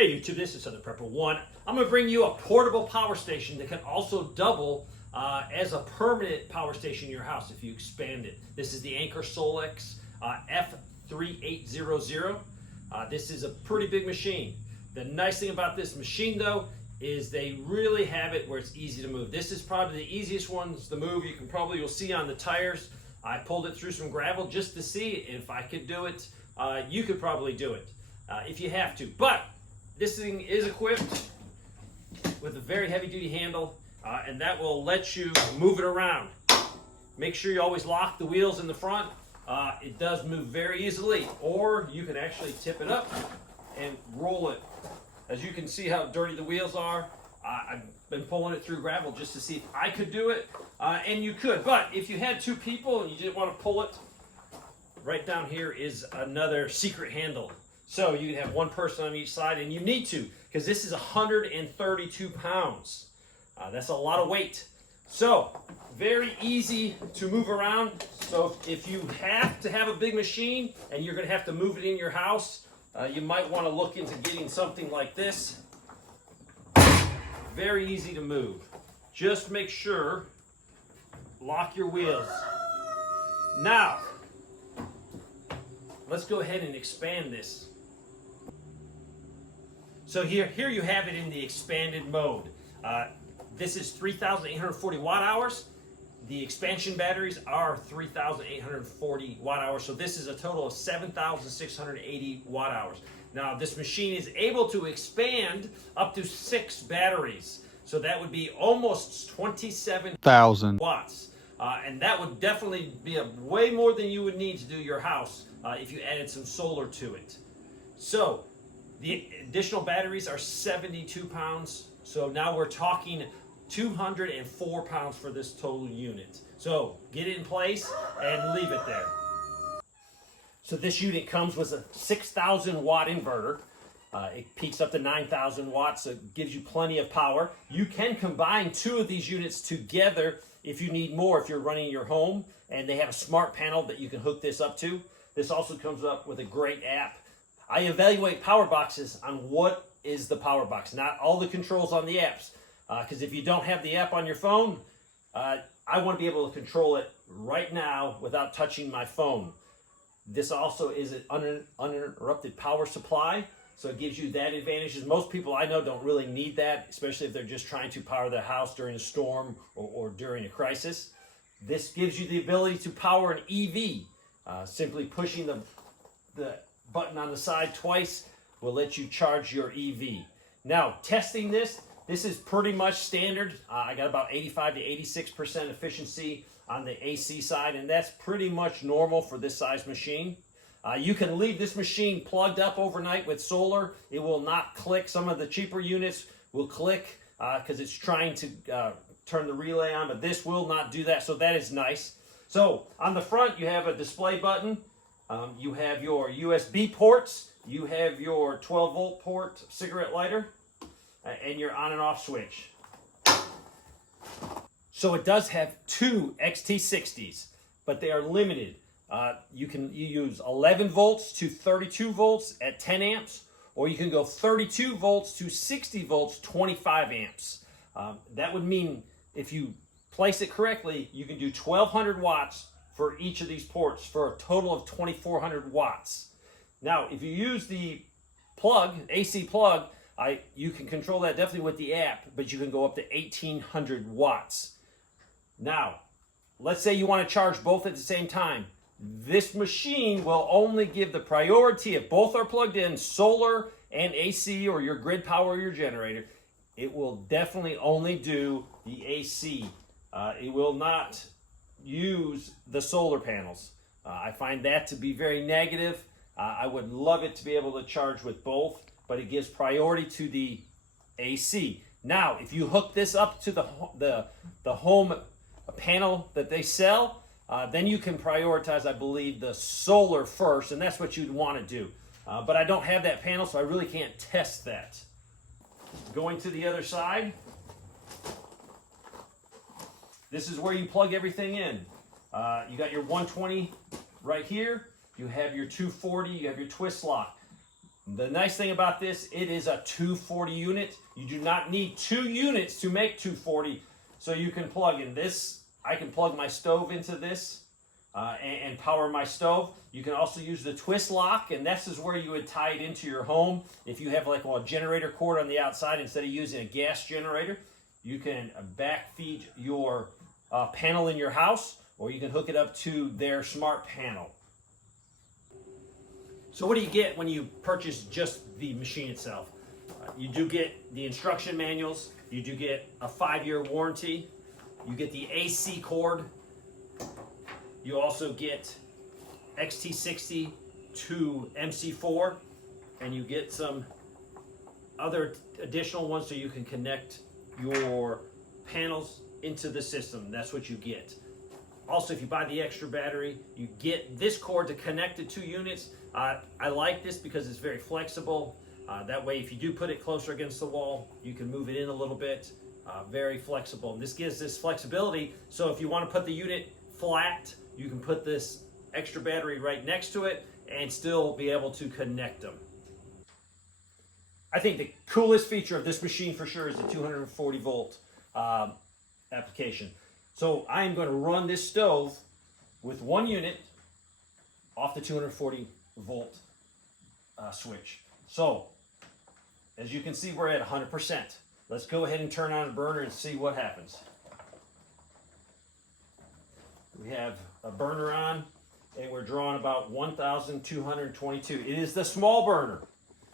Hey YouTube, this is Southern Prepper 1. I'm going to bring you a portable power station that can also double as a permanent power station in your house if you expand it. This is the Anker Solix F3800. This is a pretty big machine. The nice thing about this machine though is they really have it where it's easy to move. This is probably the easiest ones to move. You'll see on the tires. I pulled it through some gravel just to see if I could do it. You could probably do it if you have to. But this thing is equipped with a very heavy duty handle and that will let you move it around. Make sure you always lock the wheels in the front. It does move very easily, or you can actually tip it up and roll it. As you can see how dirty the wheels are. I've been pulling it through gravel just to see if I could do it, and you could. But if you had two people and you didn't want to pull it, right down here is another secret handle. So you can have one person on each side, and you need to, because this is 132 pounds. That's a lot of weight. So very easy to move around. So if you have to have a big machine and you're going to have to move it in your house, you might want to look into getting something like this. Very easy to move. Just make sure, lock your wheels. Now, let's go ahead and expand this. So here you have it in the expanded mode. This is 3,840 watt hours. The expansion batteries are 3,840 watt hours. So this is a total of 7,680 watt hours. Now this machine is able to expand up to 6 batteries. So that would be almost 27,000 watts. And that would definitely be way more than you would need to do your house if you added some solar to it. So the additional batteries are 72 pounds. So now we're talking 204 pounds for this total unit. So get it in place and leave it there. So this unit comes with a 6,000 watt inverter. It peaks up to 9,000 watts, so it gives you plenty of power. You can combine 2 of these units together if you need more, if you're running your home, and they have a smart panel that you can hook this up to. This also comes up with a great app. I evaluate power boxes on what is the power box, not all the controls on the apps. Because if you don't have the app on your phone, I want to be able to control it right now without touching my phone. This also is an uninterrupted power supply, so it gives you that advantage. Most people I know don't really need that, especially if they're just trying to power their house during a storm or during a crisis. This gives you the ability to power an EV. Simply pushing the button on the side twice will let you charge your EV. Now, testing this is pretty much standard. I got about 85 to 86% efficiency on the AC side, and that's pretty much normal for this size machine. You can leave this machine plugged up overnight with solar. It will not click. Some of the cheaper units will click because it's trying to turn the relay on, but this will not do that, so that is nice. So on the front, you have a display button. You have your USB ports. You have your 12-volt port cigarette lighter. And your on and off switch. So it does have 2 XT60s, but they are limited. You use 11 volts to 32 volts at 10 amps, or you can go 32 volts to 60 volts, 25 amps. That would mean if you place it correctly, you can do 1,200 watts for each of these ports for a total of 2,400 watts. Now, if you use the plug, AC plug, you can control that definitely with the app, but you can go up to 1,800 watts. Now, let's say you want to charge both at the same time. This machine will only give the priority if both are plugged in, solar and AC, or your grid power or your generator. It will definitely only do the AC. It will not use the solar panels. I find that to be very negative. I would love it to be able to charge with both, but it gives priority to the AC. Now, if you hook this up to the home panel that they sell, then you can prioritize, I believe, the solar first, and that's what you'd want to do. But I don't have that panel, so I really can't test that. Going to the other side, this is where you plug everything in. You got your 120 right here. You have your 240, you have your twist lock. The nice thing about this, it is a 240 unit. You do not need 2 units to make 240. So you can plug in this. I can plug my stove into this and power my stove. You can also use the twist lock, and this is where you would tie it into your home. If you have like a generator cord on the outside, instead of using a gas generator, you can backfeed your panel in your house, or you can hook it up to their smart panel. So what do you get when you purchase just the machine itself? You do get the instruction manuals, you do get a 5-year warranty, you get the AC cord, you also get XT60 to MC4, and you get some other additional ones so you can connect your panels into the system. That's what you get. Also, if you buy the extra battery, you get this cord to connect the 2 units. I like this because it's very flexible. That way, if you do put it closer against the wall, you can move it in a little bit. Very flexible. And this gives this flexibility, so if you want to put the unit flat, you can put this extra battery right next to it and still be able to connect them. I think the coolest feature of this machine for sure is the 240 volt application. So I'm going to run this stove with 1 unit off the 240 volt switch. So as you can see, we're at 100%. Let's go ahead and turn on the burner and see what happens. We have a burner on, and we're drawing about 1,222. It is the small burner.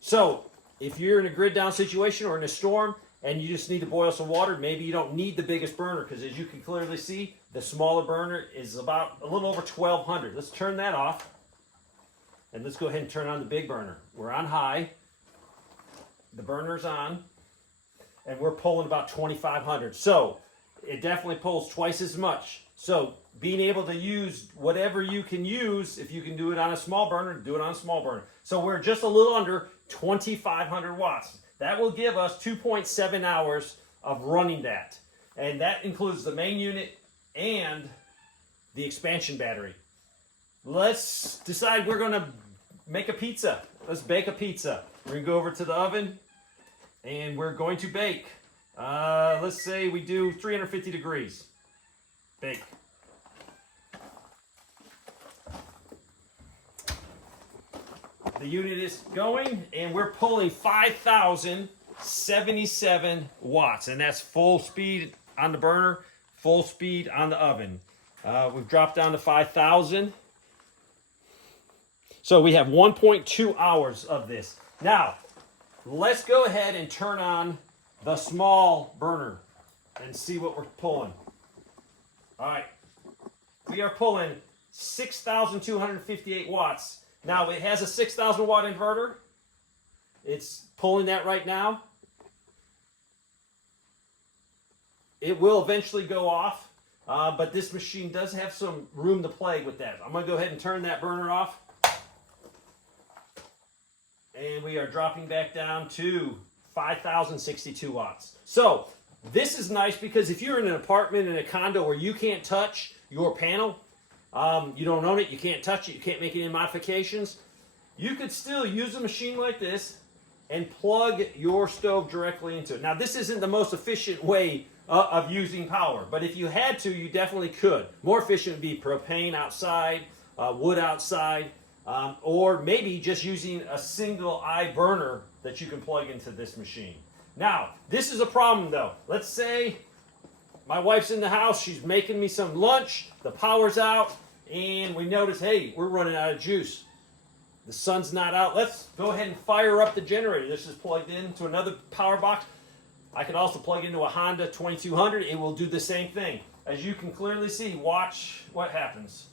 So if you're in a grid down situation or in a storm and you just need to boil some water, maybe you don't need the biggest burner, because as you can clearly see, the smaller burner is about a little over 1,200. Let's turn that off, and let's go ahead and turn on the big burner. We're on high, the burner's on, and we're pulling about 2,500. So it definitely pulls twice as much. So being able to use whatever you can use, if you can do it on a small burner, do it on a small burner. So we're just a little under 2,500 watts. That will give us 2.7 hours of running that. And that includes the main unit and the expansion battery. Let's decide we're going to make a pizza. Let's bake a pizza. We're going to go over to the oven and we're going to bake. Let's say we do 350 degrees. Bake. The unit is going, and we're pulling 5,077 watts, and that's full speed on the burner, full speed on the oven. We've dropped down to 5,000. So we have 1.2 hours of this. Now, let's go ahead and turn on the small burner and see what we're pulling. All right, we are pulling 6,258 watts. Now, it has a 6,000 watt inverter. It's pulling that right now. It will eventually go off, but this machine does have some room to play with that. I'm going to go ahead and turn that burner off. And we are dropping back down to 5,062 watts. So, this is nice because if you're in an apartment, in a condo where you can't touch your panel, you don't own it, you can't touch it, you can't make any modifications, you could still use a machine like this and plug your stove directly into it. Now, this isn't the most efficient way of using power, but if you had to, you definitely could. More efficient would be propane outside, wood outside, or maybe just using a single eye burner that you can plug into this machine. Now, this is a problem though. Let's say my wife's in the house, she's making me some lunch, the power's out, and we notice, hey, we're running out of juice. The sun's not out. Let's go ahead and fire up the generator. This is plugged into another power box. I can also plug into a Honda 2200. It will do the same thing. As you can clearly see, watch what happens.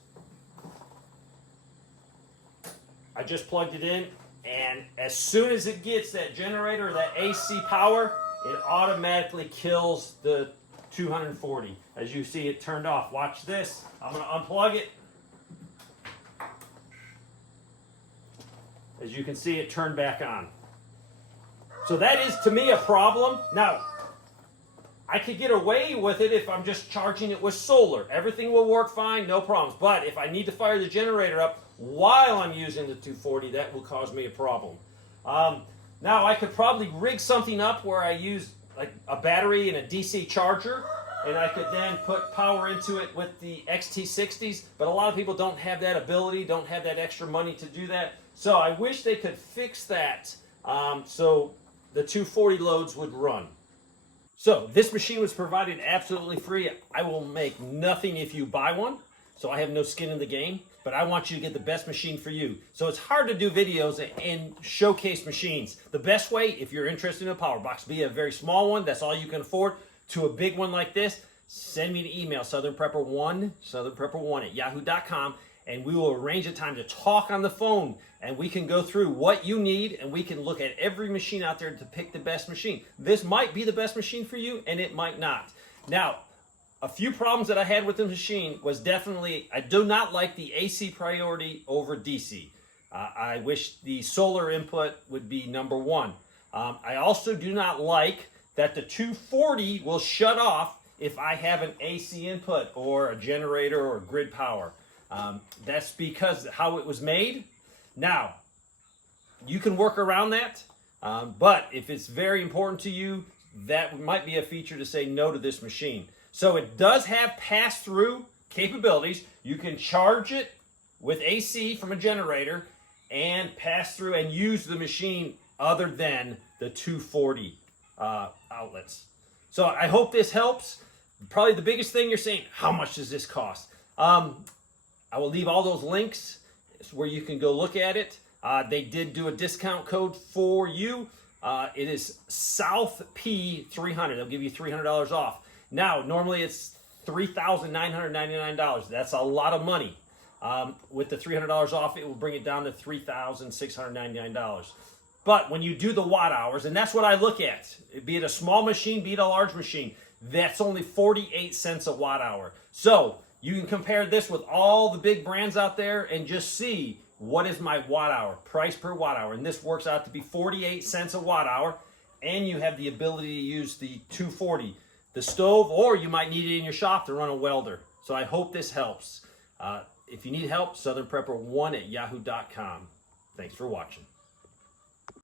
I just plugged it in, and as soon as it gets that generator, that AC power, it automatically kills the 240. As you see, it turned off. Watch this. I'm going to unplug it. As you can see, it turned back on. So that is, to me, a problem. Now, I could get away with it if I'm just charging it with solar. Everything will work fine, no problems. But if I need to fire the generator up while I'm using the 240, that will cause me a problem. Now I could probably rig something up where I use like a battery and a DC charger, and I could then put power into it with the XT60s, but a lot of people don't have that ability, don't have that extra money to do that. So I wish they could fix that so the 240 loads would run. So this machine was provided absolutely free. I will make nothing if you buy one, so I have no skin in the game, but I want you to get the best machine for you. So it's hard to do videos and showcase machines. The best way, if you're interested in a power box, be a very small one, that's all you can afford, to a big one like this, send me an email, southernprepper1 at yahoo.com, and we will arrange a time to talk on the phone, and we can go through what you need, and we can look at every machine out there to pick the best machine. This might be the best machine for you, and it might not. Now, a few problems that I had with the machine was definitely, I do not like the AC priority over DC. I wish the solar input would be number one. I also do not like that the 240 will shut off if I have an AC input or a generator or grid power. That's because how it was made. Now, you can work around that, but if it's very important to you, that might be a feature to say no to this machine. So it does have pass-through capabilities. You can charge it with AC from a generator and pass through and use the machine other than the 240 outlets. So I hope this helps. Probably the biggest thing you're saying, how much does this cost? I will leave all those links where you can go look at it. They did do a discount code for you. It is SouthP300. They'll give you $300 off. Now, normally it's $3,999. That's a lot of money. With the $300 off, it will bring it down to $3,699. But when you do the watt hours, and that's what I look at, be it a small machine, be it a large machine, that's only 48 cents a watt hour. So you can compare this with all the big brands out there and just see what is my watt hour, price per watt hour. And this works out to be 48 cents a watt hour, and you have the ability to use the 240, the stove, or you might need it in your shop to run a welder. So I hope this helps. If you need help, southernprepper1 at yahoo.com. Thanks for watching.